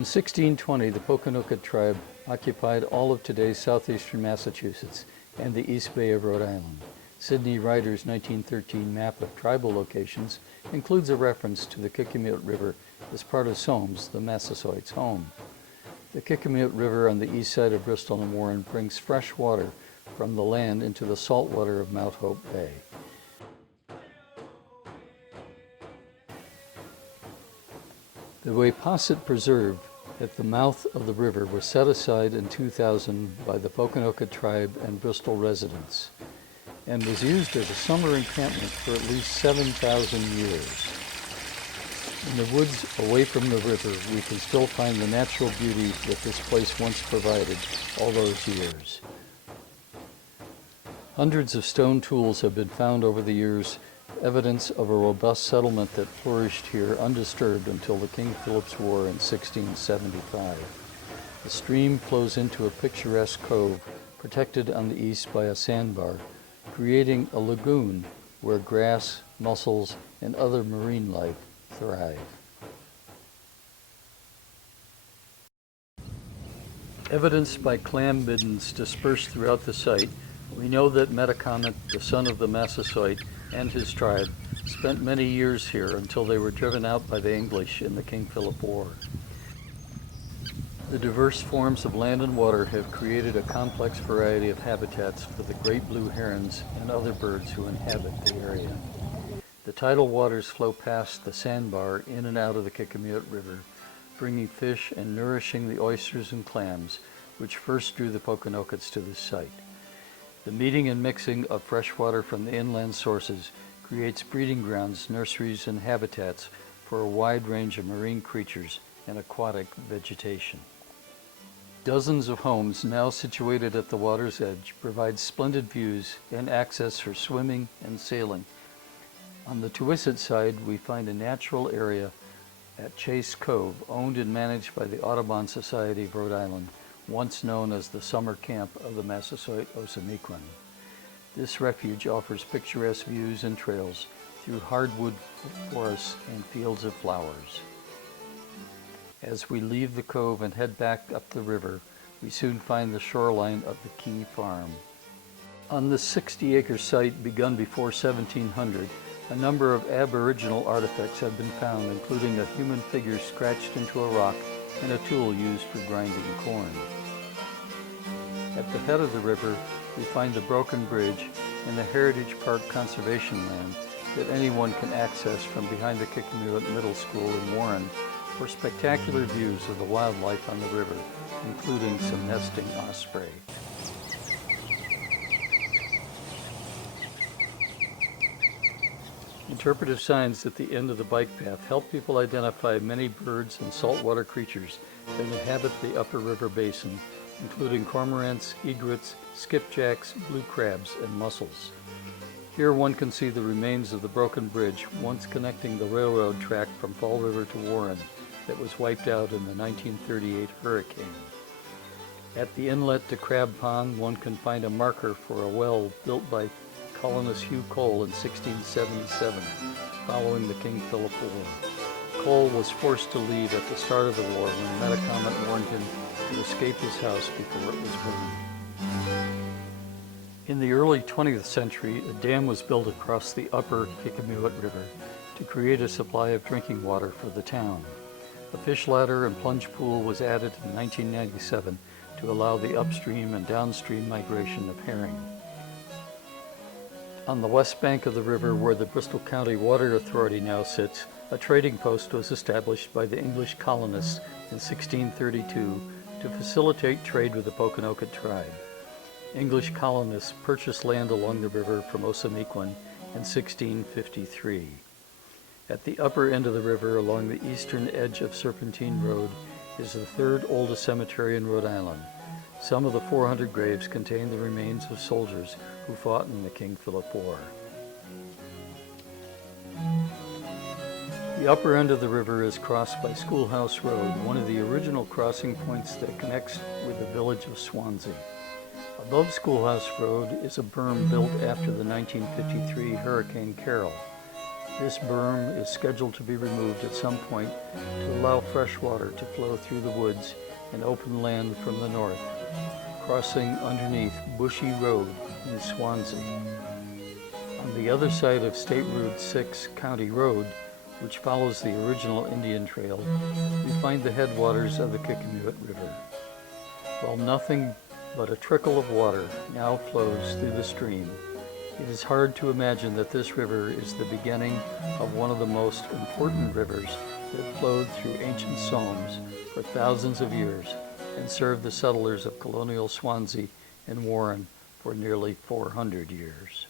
In 1620, the Pokanoket tribe occupied all of today's southeastern Massachusetts and the East Bay of Rhode Island. Sidney Ryder's 1913 map of tribal locations includes a reference to the Kickemuit River as part of Sowams, the Massasoits' home. The Kickemuit River on the east side of Bristol and Warren brings fresh water from the land into the salt water of Mount Hope Bay. The Wayposset Preserve at the mouth of the river was set aside in 2000 by the Pokanoket tribe and Bristol residents, and was used as a summer encampment for at least 7,000 years. In the woods away from the river, we can still find the natural beauty that this place once provided all those years. Hundreds of stone tools have been found over the years, evidence of a robust settlement that flourished here undisturbed until the King Philip's War in 1675. The stream flows into a picturesque cove protected on the east by a sandbar, creating a lagoon where grass, mussels, and other marine life thrive. Evidenced by clam middens dispersed throughout the site, we know that Metacomet, the son of the Massasoit, and his tribe spent many years here until they were driven out by the English in the King Philip War. The diverse forms of land and water have created a complex variety of habitats for the great blue herons and other birds who inhabit the area. The tidal waters flow past the sandbar in and out of the Kickemuit River, bringing fish and nourishing the oysters and clams, which first drew the Pokanokets to this site. The meeting and mixing of fresh water from the inland sources creates breeding grounds, nurseries, and habitats for a wide range of marine creatures and aquatic vegetation. Dozens of homes now situated at the water's edge provide splendid views and access for swimming and sailing. On the Tuisset side, we find a natural area at Chase Cove, owned and managed by the Audubon Society of Rhode Island, once known as the summer camp of the Massasoit Osamequin. This refuge offers picturesque views and trails through hardwood forests and fields of flowers. As we leave the cove and head back up the river, we soon find the shoreline of the Key Farm. On this 60-acre site begun before 1700, a number of Aboriginal artifacts have been found, including a human figure scratched into a rock and a tool used for grinding corn. At the head of the river, we find the broken bridge and the Heritage Park conservation land that anyone can access from behind the Kickemuit Middle School in Warren for spectacular views of the wildlife on the river, including some nesting osprey. Interpretive signs at the end of the bike path help people identify many birds and saltwater creatures that inhabit the upper river basin, including cormorants, egrets, skipjacks, blue crabs, and mussels. Here one can see the remains of the broken bridge once connecting the railroad track from Fall River to Warren that was wiped out in the 1938 hurricane. At the inlet to Crab Pond, one can find a marker for a well built by colonist Hugh Cole in 1677, following the King Philip War. Cole was forced to leave at the start of the war when Metacomet warned him to escape his house before it was burned. In the early 20th century, a dam was built across the upper Kickemuit River to create a supply of drinking water for the town. A fish ladder and plunge pool was added in 1997 to allow the upstream and downstream migration of herring. On the west bank of the river, where the Bristol County Water Authority now sits, a trading post was established by the English colonists in 1632 to facilitate trade with the Pokanoket tribe. English colonists purchased land along the river from Osamequin in 1653. At the upper end of the river, along the eastern edge of Serpentine Road, is the third oldest cemetery in Rhode Island. Some of the 400 graves contain the remains of soldiers who fought in the King Philip War. The upper end of the river is crossed by Schoolhouse Road, one of the original crossing points that connects with the village of Swansea. Above Schoolhouse Road is a berm built after the 1953 Hurricane Carol. This berm is scheduled to be removed at some point to allow fresh water to flow through the woods and open land from the north, crossing underneath Bushy Road in Swansea. On the other side of State Route 6 County Road, which follows the original Indian Trail, we find the headwaters of the Kickemuit River. While nothing but a trickle of water now flows through the stream, it is hard to imagine that this river is the beginning of one of the most important rivers that flowed through ancient Sowams for thousands of years and served the settlers of colonial Swansea and Warren for nearly 400 years.